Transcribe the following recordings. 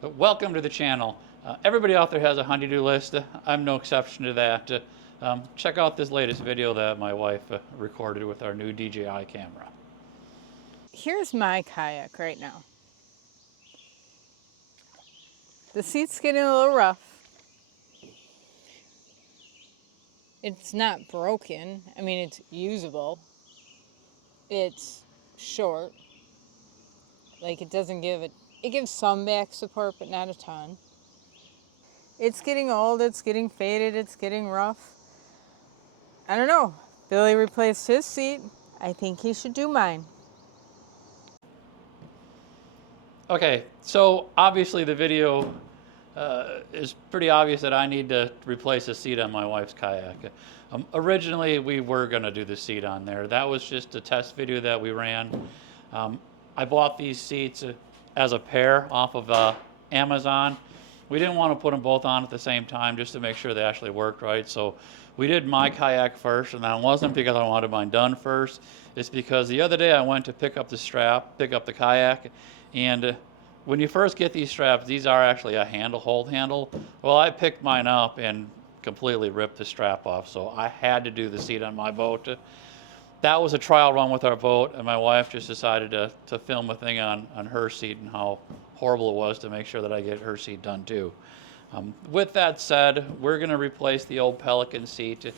But welcome to the channel. Everybody out there has a honey-do list. I'm no exception to that. Check out this latest video that my wife recorded with our new DJI camera. Here's my kayak right now. The seat's getting a little rough. It's not broken. I mean, it's usable. It's short. Like, it doesn't give it, it gives some back support, but not a ton. It's getting old, it's getting faded, it's getting rough. I don't know. Billy replaced his seat. I think he should do mine. Okay, so obviously the video is pretty obvious that I need to replace a seat on my wife's kayak. Originally, we were going to do the seat on there. That was just a test video that we ran. I bought these seats as a pair off of Amazon. We didn't want to put them both on at the same time just to make sure they actually worked right. So we did my kayak first, and that wasn't because I wanted mine done first. It's because the other day I went to pick up the strap, pick up the kayak, and when you first get these straps, these are actually a hold handle. Well, I picked mine up and completely ripped the strap off, so I had to do the seat on my boat. That was a trial run with our boat, and my wife just decided to film a thing on her seat and how horrible it was to make sure that I get her seat done too. With that said, we're going to replace the old Pelican seat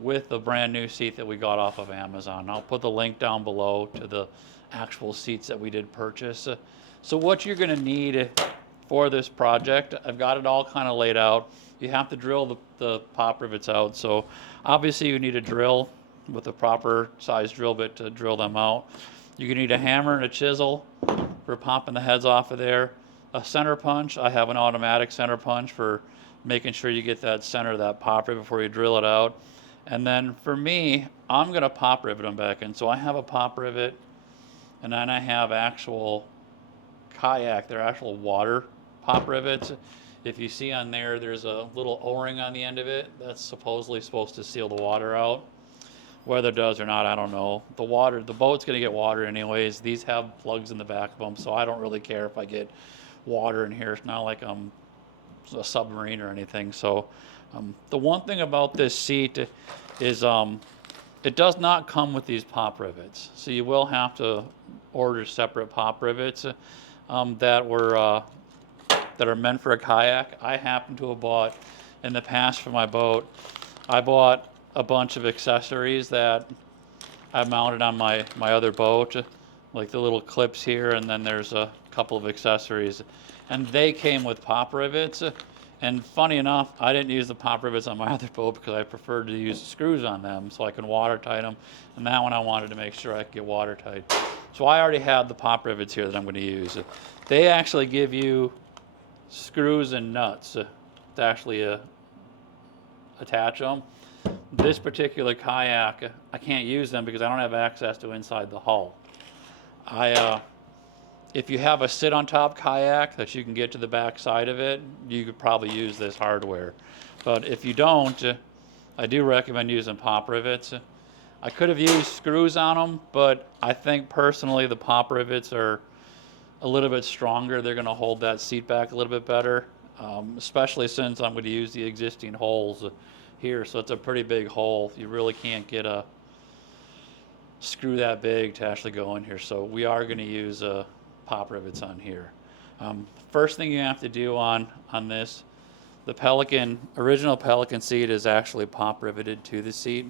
with the brand new seat that we got off of Amazon. I'll put the link down below to the actual seats that we did purchase. So what you're going to need for this project, I've got it all kind of laid out. You have to drill the pop rivets out. So obviously you need a drill with a proper size drill bit to drill them out. You're going to need a hammer and a chisel for popping the heads off of there. A center punch. I have an automatic center punch for making sure you get that center of that pop rivet before you drill it out. And then for me, I'm going to pop rivet them back in. So I have a pop rivet, and then I have actual kayak, they're actual water pop rivets. If you see on there, there's a little O-ring on the end of it. That's supposedly supposed to seal the water out. Whether it does or not, I don't know. The boat's going to get water anyways. These have plugs in the back of them, so I don't really care if I get water in here. It's not like I'm a submarine or anything. So the one thing about this seat is it does not come with these pop rivets. So you will have to order separate pop rivets that are meant for a kayak. I happen to have bought in the past for my boat. I bought a bunch of accessories that I mounted on my other boat, like the little clips here, and then there's a couple of accessories, and they came with pop rivets. And funny enough, I didn't use the pop rivets on my other boat because I preferred to use screws on them so I can watertight them. And that one I wanted to make sure I could get watertight. So I already have the pop rivets here that I'm going to use. They actually give you screws and nuts to actually attach them. This particular kayak, I can't use them because I don't have access to inside the hull. If you have a sit on top kayak that you can get to the back side of it, you could probably use this hardware. But if you don't, I do recommend using pop rivets. I could have used screws on them, but I think personally the pop rivets are a little bit stronger. They're going to hold that seat back a little bit better, especially since I'm going to use the existing holes here. So it's a pretty big hole. You really can't get a screw that big to actually go in here. So we are going to use pop rivets on here. First thing you have to do on this, the original Pelican seat is actually pop riveted to the seat.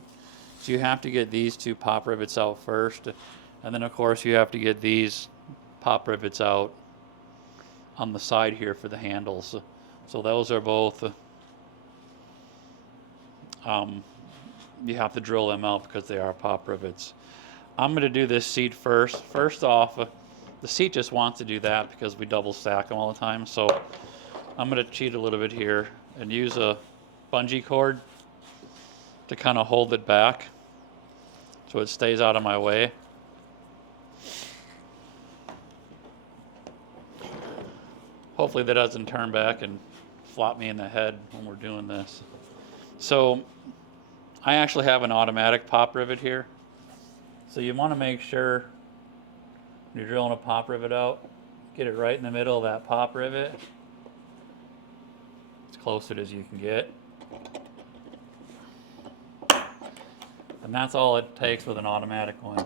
So you have to get these two pop rivets out first, and then of course you have to get these pop rivets out on the side here for the handles. So those are both, you have to drill them out because they are pop rivets. I'm going to do this seat first. First off, the seat just wants to do that because we double stack them all the time. So I'm going to cheat a little bit here and use a bungee cord to kind of hold it back so it stays out of my way. Hopefully that doesn't turn back and flop me in the head when we're doing this. So I actually have an automatic pop rivet here. So you want to make sure when you're drilling a pop rivet out get it right in the middle of that pop rivet. As close to it as you can get. And that's all it takes with an automatic one.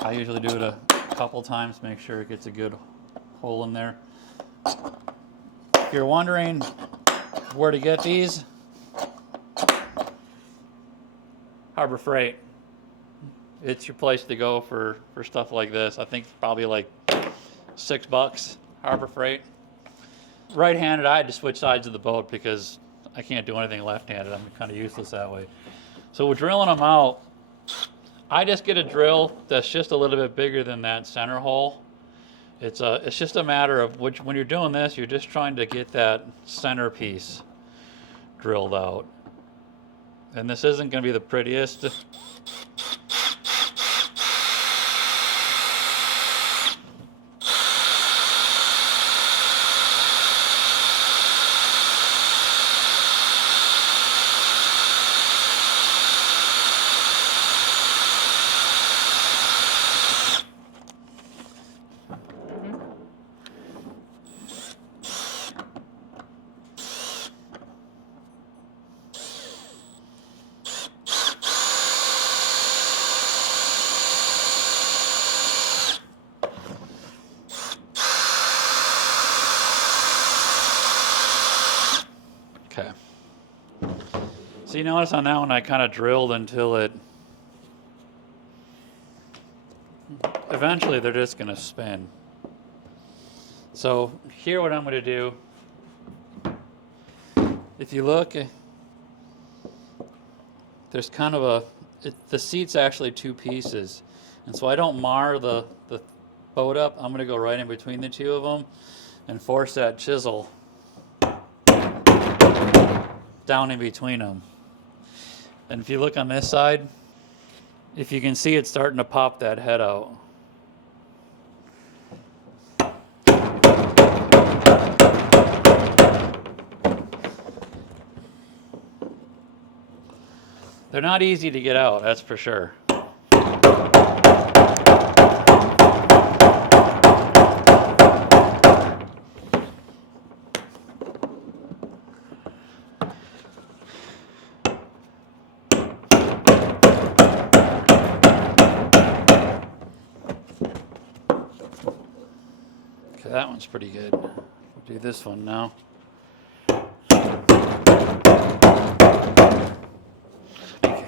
I usually do it a couple times, make sure it gets a good hole in there. If you're wondering where to get these, Harbor Freight. It's your place to go for stuff like this. I think it's probably like $6, Harbor Freight. Right-handed, I had to switch sides of the boat because I can't do anything left-handed. I'm kind of useless that way. So we're drilling them out. I just get a drill that's just a little bit bigger than that center hole. It's just a matter of when you're doing this, you're just trying to get that center piece drilled out. And this isn't going to be the prettiest. Okay. So you notice on that one I kind of drilled until it, eventually they're just going to spin. So here what I'm going to do, if you look, there's kind of the seat's actually two pieces. And so I don't mar the boat up. I'm going to go right in between the two of them and force that chisel down in between them. And if you look on this side, if you can see, it's starting to pop that head out. They're not easy to get out, that's for sure. Okay, that one's pretty good. We'll do this one now. Okay.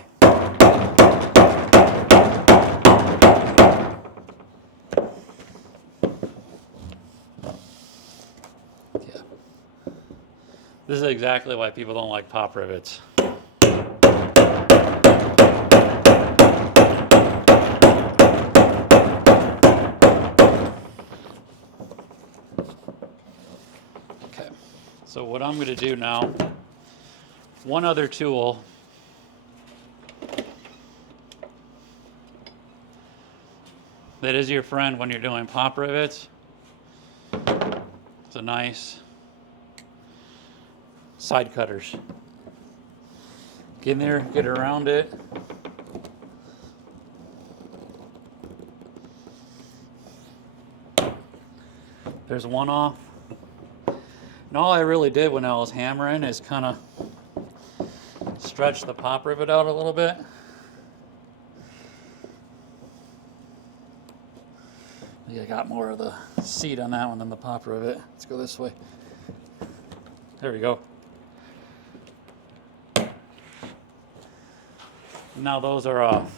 Yeah. This is exactly why people don't like pop rivets. So what I'm going to do now, one other tool that is your friend when you're doing pop rivets. It's a nice side cutters. Get in there, get around it. There's one off. And all I really did when I was hammering is kind of stretch the pop rivet out a little bit. I think I got more of the seat on that one than the pop rivet. Let's go this way. There we go. Now those are off.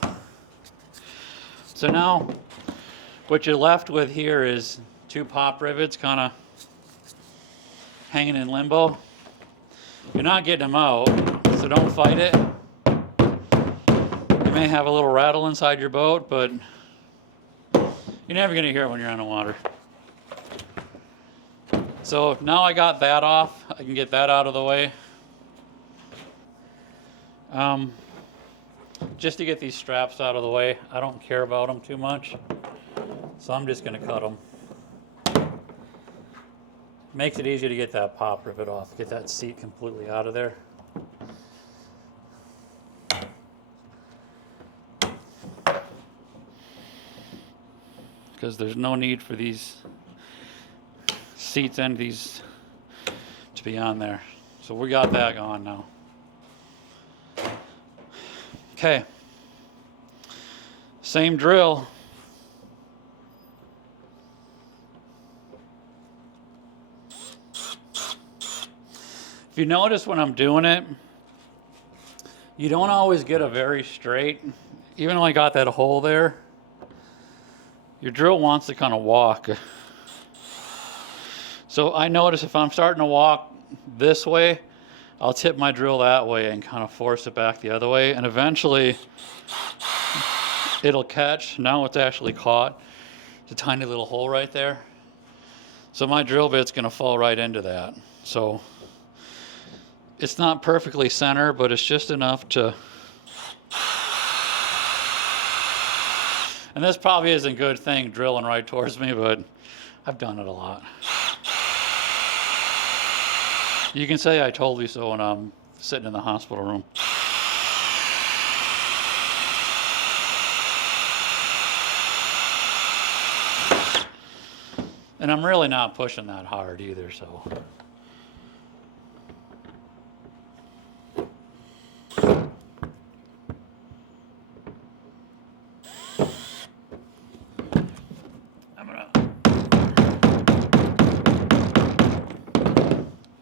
So now what you're left with here is two pop rivets kind of hanging in limbo. You're not getting them out, so don't fight it. You may have a little rattle inside your boat, but you're never going to hear it when you're on the water. So now I got that off. I can get that out of the way. Just to get these straps out of the way. I don't care about them too much, so I'm just going to cut them. Makes it easier to get that pop rivet off, get that seat completely out of there. because there's no need for these seats and these to be on there. So we got that going now. Okay. Same drill. If you notice when I'm doing it, you don't always get a very straight, even though I got that hole there, your drill wants to kind of walk. So I notice if I'm starting to walk this way, I'll tip my drill that way and kind of force it back the other way, and eventually it'll catch. Now it's actually caught. It's a tiny little hole right there. So my drill bit's gonna fall right into that. So it's not perfectly center, but it's just enough to, and this probably isn't a good thing drilling right towards me, but I've done it a lot. You can say I told you so when I'm sitting in the hospital room. And I'm really not pushing that hard either, so.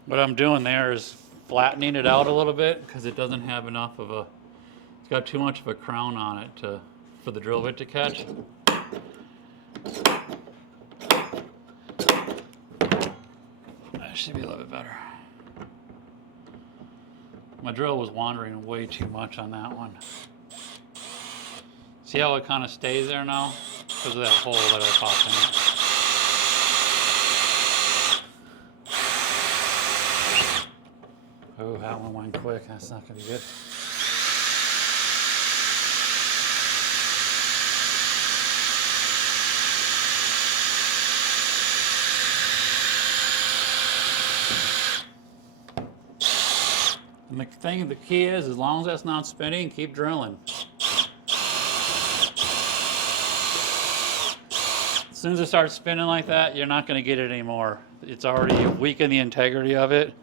What I'm doing there is flattening it out a little bit because it doesn't have enough of a, it's got too much of a crown on it for the drill bit to catch. That should be a little bit better. My drill was wandering way too much on that one. See how it kind of stays there now? Because of that hole that I popped in it. Oh, that one went quick. That's not going to be good. And the key is, as long as that's not spinning, keep drilling. As soon as it starts spinning like that, you're not going to get it anymore. It's already weakened the integrity of it.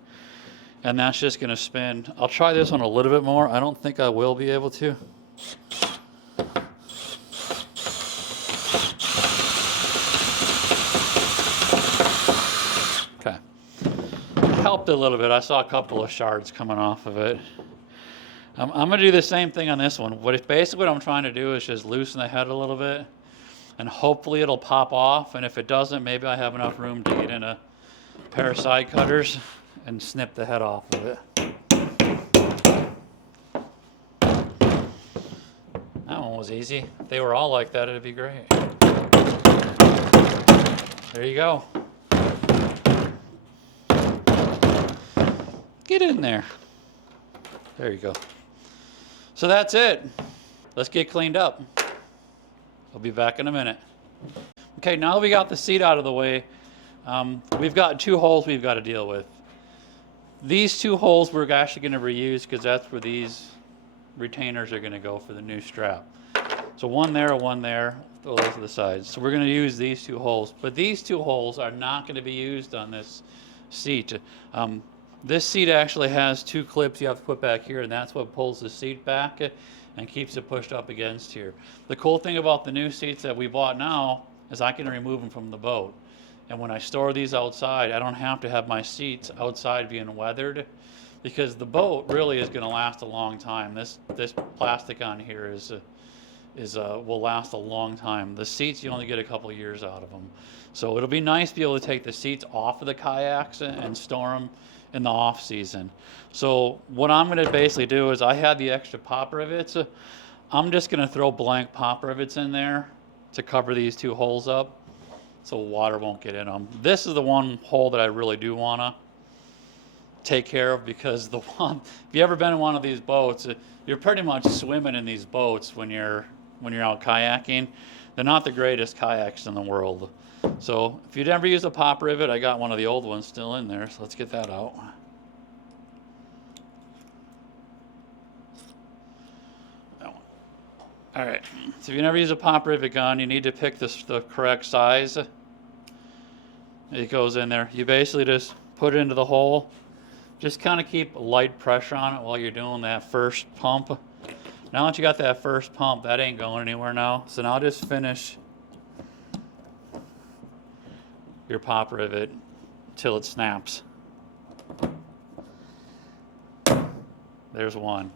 And that's just going to spin. I'll try this one a little bit more. I don't think I will be able to. Okay. Helped a little bit. I saw a couple of shards coming off of it. I'm going to do the same thing on this one. Basically what I'm trying to do is just loosen the head a little bit. And hopefully it'll pop off. And if it doesn't, maybe I have enough room to get in a pair of side cutters and snip the head off of it. That one was easy. If they were all like that, it'd be great. There you go. Get in there. There you go. So that's it. Let's get cleaned up. I'll be back in a minute. Okay, now that we got the seat out of the way, we've got two holes we've got to deal with. These two holes we're actually going to reuse because that's where these retainers are going to go for the new strap. So one there, those are the sides. So we're going to use these two holes, but these two holes are not going to be used on this seat. This seat actually has two clips you have to put back here, and that's what pulls the seat back and keeps it pushed up against here. The cool thing about the new seats that we bought now is I can remove them from the boat. And when I store these outside, I don't have to have my seats outside being weathered because the boat really is going to last a long time. This plastic on here will last a long time. The seats, you only get a couple years out of them. So it'll be nice to be able to take the seats off of the kayaks and store them in the off season. So what I'm going to basically do is I had the extra pop rivets. I'm just going to throw blank pop rivets in there to cover these two holes up so water won't get in them. This is the one hole that I really do want to take care of because the one, if you ever been in one of these boats, you're pretty much swimming in these boats when you're out kayaking. They're not the greatest kayaks in the world. So if you'd ever use a pop rivet, I got one of the old ones still in there, so let's get that out. That one. All right, so if you never use a pop rivet gun, you need to pick the correct size. It goes in there. You basically just put it into the hole. Just kind of keep light pressure on it while you're doing that first pump. Now that you got that first pump, that ain't going anywhere now. So now just finish your pop rivet till it snaps. There's one.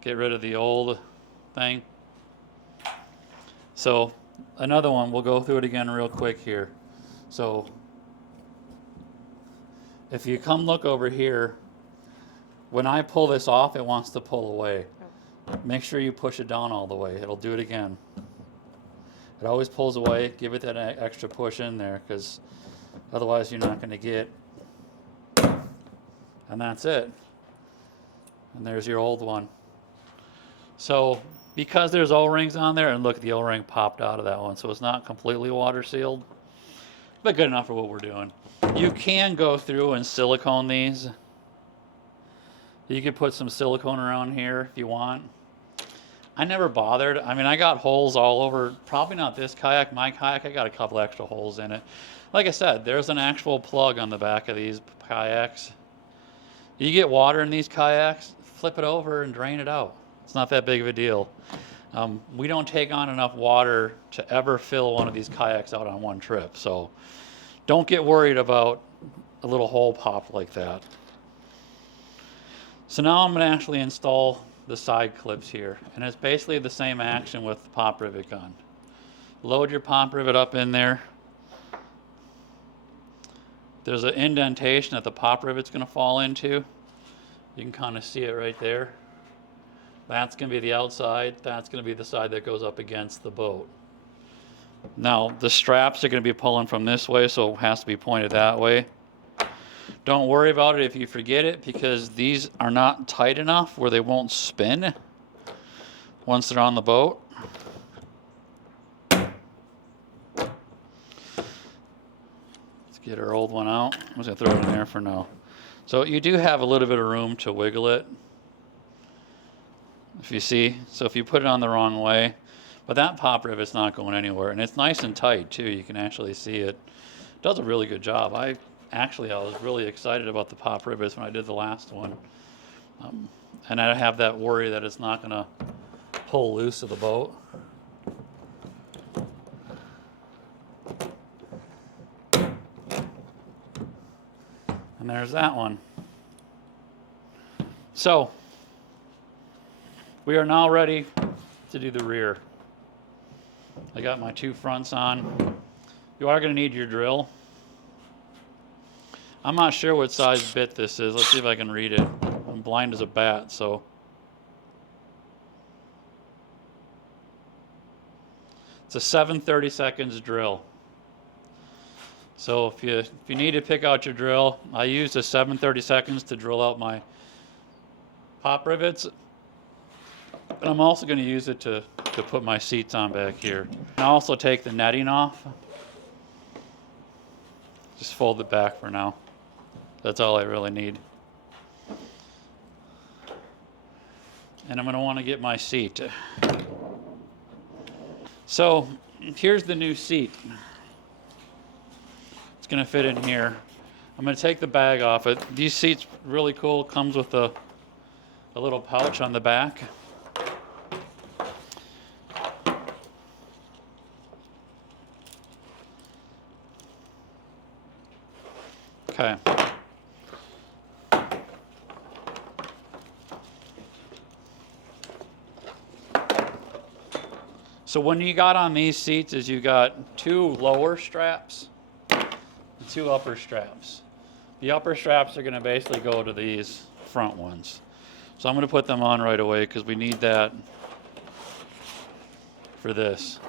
Get rid of the old thing. So another one, we'll go through it again real quick here. So if you come look over here, when I pull this off, it wants to pull away. Make sure you push it down all the way. It'll do it again. It always pulls away. Give it that extra push in there, because otherwise you're not going to get. And that's it. And there's your old one. So because there's O-rings on there, and look, the O-ring popped out of that one, so it's not completely water sealed, but good enough for what we're doing. You can go through and silicone these. You could put some silicone around here if you want. I never bothered. I mean, I got holes all over, probably not this kayak. My kayak, I got a couple extra holes in it. Like I said, there's an actual plug on the back of these kayaks. You get water in these kayaks, flip it over and drain it out. It's not that big of a deal. We don't take on enough water to ever fill one of these kayaks out on one trip. So don't get worried about a little hole pop like that. So now I'm going to actually install the side clips here, and it's basically the same action with the pop rivet gun. Load your pop rivet up in there. There's an indentation that the pop rivet's going to fall into. You can kind of see it right there. That's going to be the outside. That's going to be the side that goes up against the boat. Now the straps are going to be pulling from this way, so it has to be pointed that way. Don't worry about it if you forget it, because these are not tight enough where they won't spin once they're on the boat. Let's get our old one out. I'm just going to throw it in there for now. So you do have a little bit of room to wiggle it, if you see. So if you put it on the wrong way, but that pop rivet's not going anywhere, and it's nice and tight too. You can actually see it. It does a really good job. I was really excited about the pop rivets when I did the last one. And I have that worry that it's not going to pull loose of the boat. And there's that one. So we are now ready to do the rear. I got my two fronts on. You are going to need your drill. I'm not sure what size bit this is. Let's see if I can read it. I'm blind as a bat, so. It's a 7/32 drill. So if you need to pick out your drill, I used a 7/32 to drill out my pop rivets. And I'm also going to use it to put my seats on back here. And I'll also take the netting off. Just fold it back for now. That's all I really need. And I'm going to want to get my seat. So here's the new seat. It's going to fit in here. I'm going to take the bag off it. These seats really cool. Comes with a little pouch on the back. Okay. So when you got on these seats is you got two lower straps and two upper straps. The upper straps are going to basically go to these front ones. So I'm going to put them on right away because we need that for this.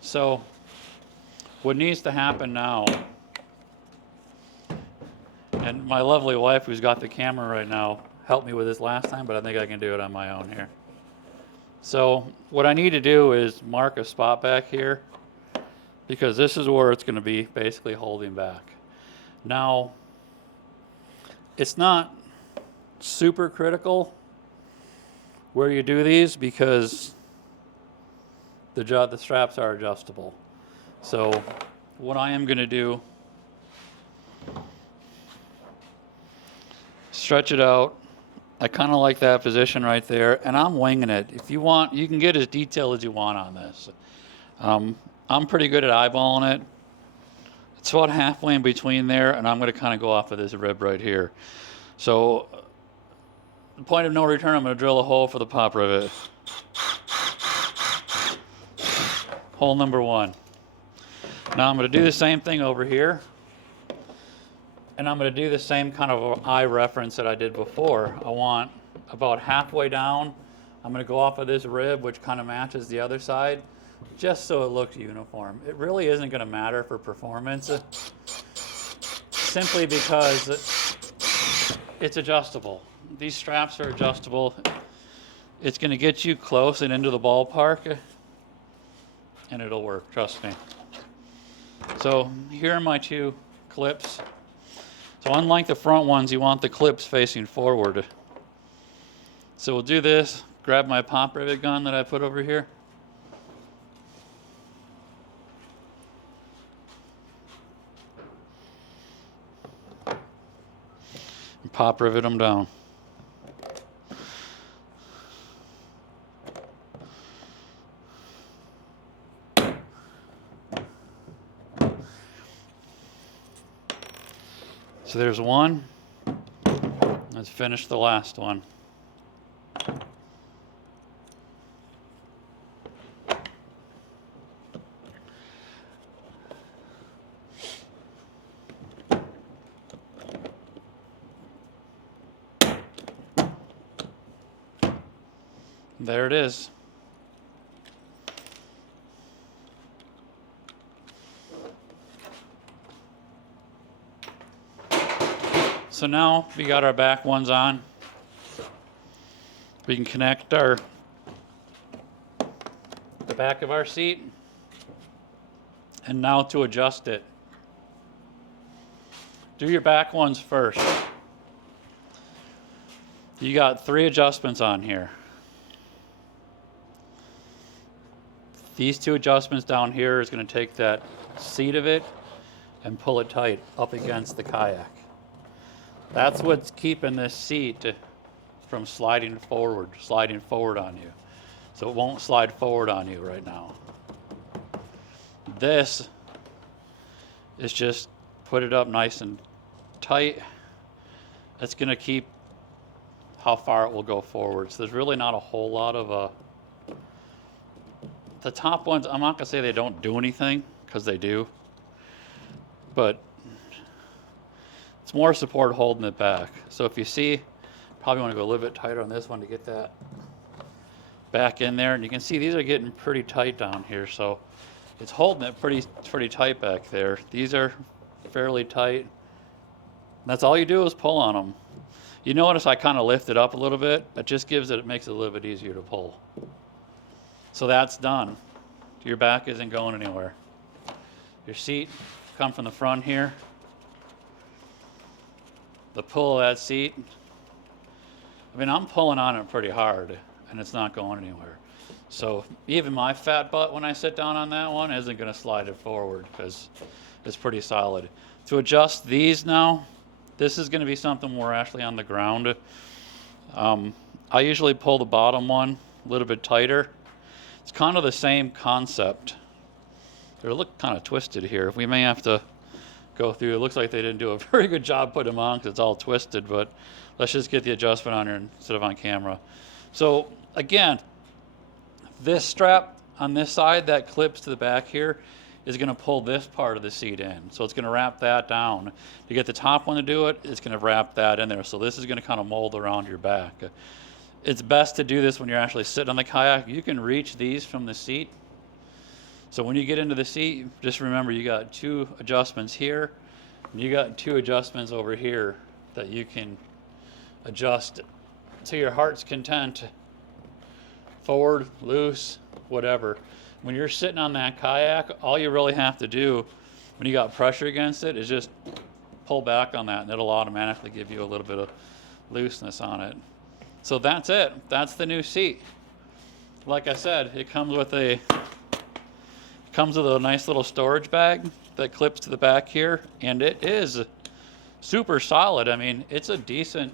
So what needs to happen now, and my lovely wife who's got the camera right now helped me with this last time, but I think I can do it on my own here. So what I need to do is mark a spot back here, because this is where it's going to be basically holding back. Now, it's not super critical, where you do these because the straps are adjustable. So what I am going to do, stretch it out. I kind of like that position right there, and I'm winging it. If you want, you can get as detailed as you want on this. I'm pretty good at eyeballing it. It's about halfway in between there, and I'm going to kind of go off of this rib right here. So the point of no return, I'm going to drill a hole for the pop rivet. Hole number 1. Now I'm going to do the same thing over here. And I'm going to do the same kind of eye reference that I did before. I want about halfway down. I'm going to go off of this rib, which kind of matches the other side, just so it looks uniform. It really isn't going to matter for performance, simply because it's adjustable. These straps are adjustable. It's going to get you close and into the ballpark, and it'll work, trust me. So here are my 2 clips. So unlike the front ones, you want the clips facing forward. So we'll do this, grab my pop rivet gun that I put over here. And pop rivet them down. So there's one. Let's finish the last one. There it is. So now we got our back ones on. We can connect the back of our seat. And now to adjust it. Do your back ones first. You got 3 adjustments on here. These 2 adjustments down here is going to take that seat of it and pull it tight up against the kayak. That's what's keeping this seat from sliding forward on you. So it won't slide forward on you right now. This is just put it up nice and tight. That's going to keep how far it will go forward. So there's really not a whole lot of the top ones, I'm not going to say they don't do anything, because they do. But it's more support holding it back. So if you see, probably want to go a little bit tighter on this one to get that back in there. And you can see these are getting pretty tight down here. So it's holding it pretty tight back there. These are fairly tight. And that's all you do is pull on them. You notice I kind of lift it up a little bit. That just it makes it a little bit easier to pull. So that's done. Your back isn't going anywhere. Your seat come from the front here. The pull of that seat, I mean, I'm pulling on it pretty hard and it's not going anywhere. So even my fat butt when I sit down on that one isn't going to slide it forward because it's pretty solid. To adjust these now, this is going to be something we're actually on the ground. I usually pull the bottom one a little bit tighter. It's kind of the same concept. They look kind of twisted here. We may have to go through. It looks like they didn't do a very good job putting them on because it's all twisted, but let's just get the adjustment on here instead of on camera. So again, this strap on this side that clips to the back here is going to pull this part of the seat in. So it's going to wrap that down. To get the top one to do it, it's going to wrap that in there. So this is going to kind of mold around your back. It's best to do this when you're actually sitting on the kayak. You can reach these from the seat. So when you get into the seat, just remember you got 2 adjustments here, and you got 2 adjustments over here that you can adjust to your heart's content. Forward, loose, whatever. When you're sitting on that kayak, all you really have to do when you got pressure against it is just pull back on that, and it'll automatically give you a little bit of looseness on it. So that's it. That's the new seat. Like I said, it comes with a nice little storage bag that clips to the back here, and it is super solid. I mean, it's a decent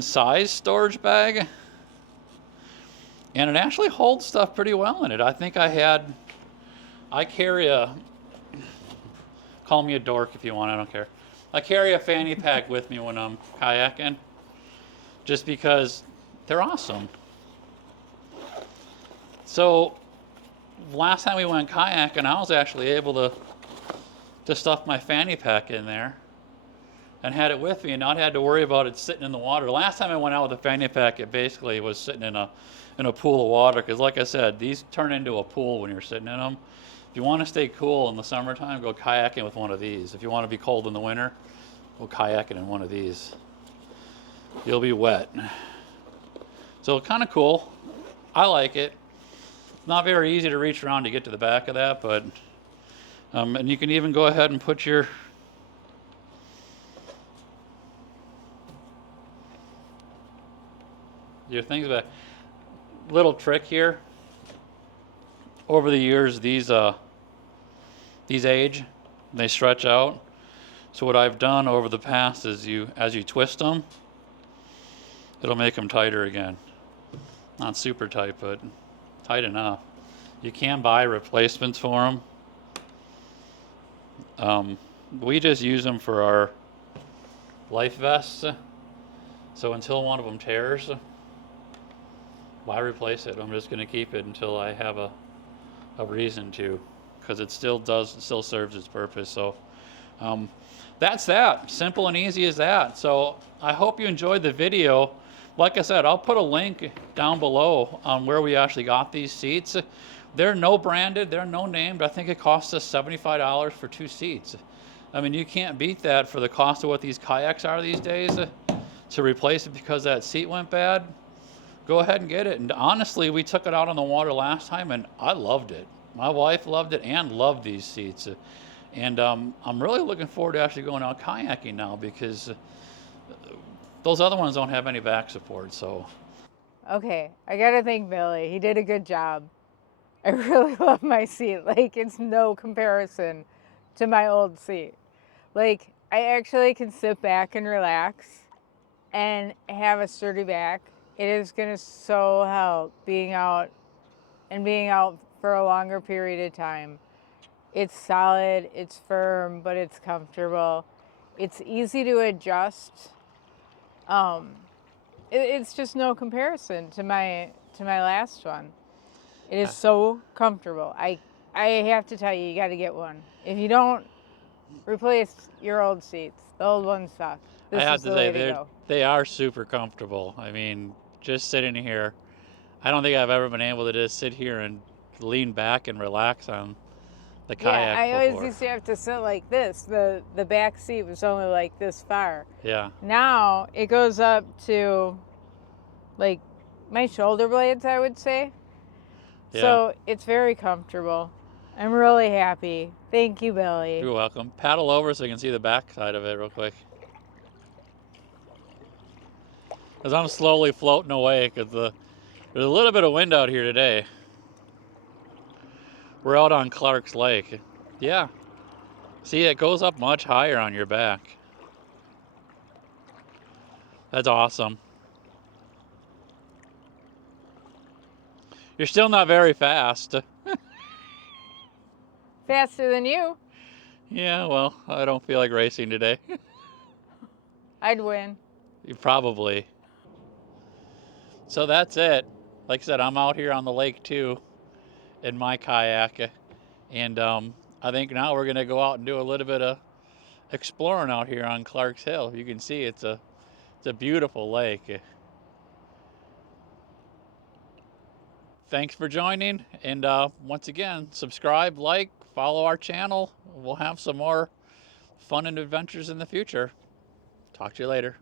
size storage bag, and it actually holds stuff pretty well in it. I think I carry a, call me a dork if you want, I don't care. I carry a fanny pack with me when I'm kayaking, just because they're awesome. So last time we went kayaking, I was actually able to stuff my fanny pack in there and had it with me and not had to worry about it sitting in the water. Last time I went out with a fanny pack, it basically was sitting in a pool of water, because like I said, these turn into a pool when you're sitting in them. If you want to stay cool in the summertime, go kayaking with one of these. If you want to be cold in the winter, go kayaking in one of these. You'll be wet. So kind of cool. I like it. Not very easy to reach around to get to the back of that, but and you can even go ahead and put your things back. Little trick here. Over the years, these age, they stretch out. So what I've done over the past is as you twist them, it'll make them tighter again. Not super tight, but tight enough. You can buy replacements for them. We just use them for our life vests. So until one of them tears, why replace it? I'm just going to keep it until I have a reason to, because it still serves its purpose. So that's that. Simple and easy as that. So I hope you enjoyed the video. Like I said, I'll put a link down below on where we actually got these seats. They're no branded, they're no named. I think it cost us $75 for 2 seats. I mean, you can't beat that for the cost of what these kayaks are these days. To replace it because that seat went bad, go ahead and get it. And honestly, we took it out on the water last time and I loved it. My wife loved it and loved these seats. And I'm really looking forward to actually going out kayaking now, because those other ones don't have any back support. So Okay, I gotta thank Billy. He did a good job. I really love my seat. Like, it's no comparison to my old seat. Like, I actually can sit back and relax and have a sturdy back. It is gonna so help being out for a longer period of time. It's solid, it's firm, but it's comfortable. It's easy to adjust. It's just no comparison to my last one. It is so comfortable. I have to tell you, you got to get one. If you don't, replace your old seats. The old ones suck. This I have is to the say, way to go. they are super comfortable. I mean, just sitting here, I don't think I've ever been able to just sit here and lean back and relax on the kayak Yeah, I before. always used to have to sit like this. The back seat was only like this far. Yeah. Now it goes up to like my shoulder blades, I would say. Yeah. So it's very comfortable. I'm really happy. Thank you, Billy. You're welcome. Paddle over so you can see the back side of it real quick. As I'm slowly floating away, because there's a little bit of wind out here today. We're out on Clark's Lake. Yeah. See, it goes up much higher on your back. That's awesome. You're still not very fast. Faster than you. Yeah, well, I don't feel like racing today. I'd win. You probably. So that's it. Like I said, I'm out here on the lake too in my kayak. And I think now we're going to go out and do a little bit of exploring out here on Clark's Hill. You can see it's a beautiful lake. Thanks for joining. And once again, subscribe, like, follow our channel. We'll have some more fun and adventures in the future. Talk to you later.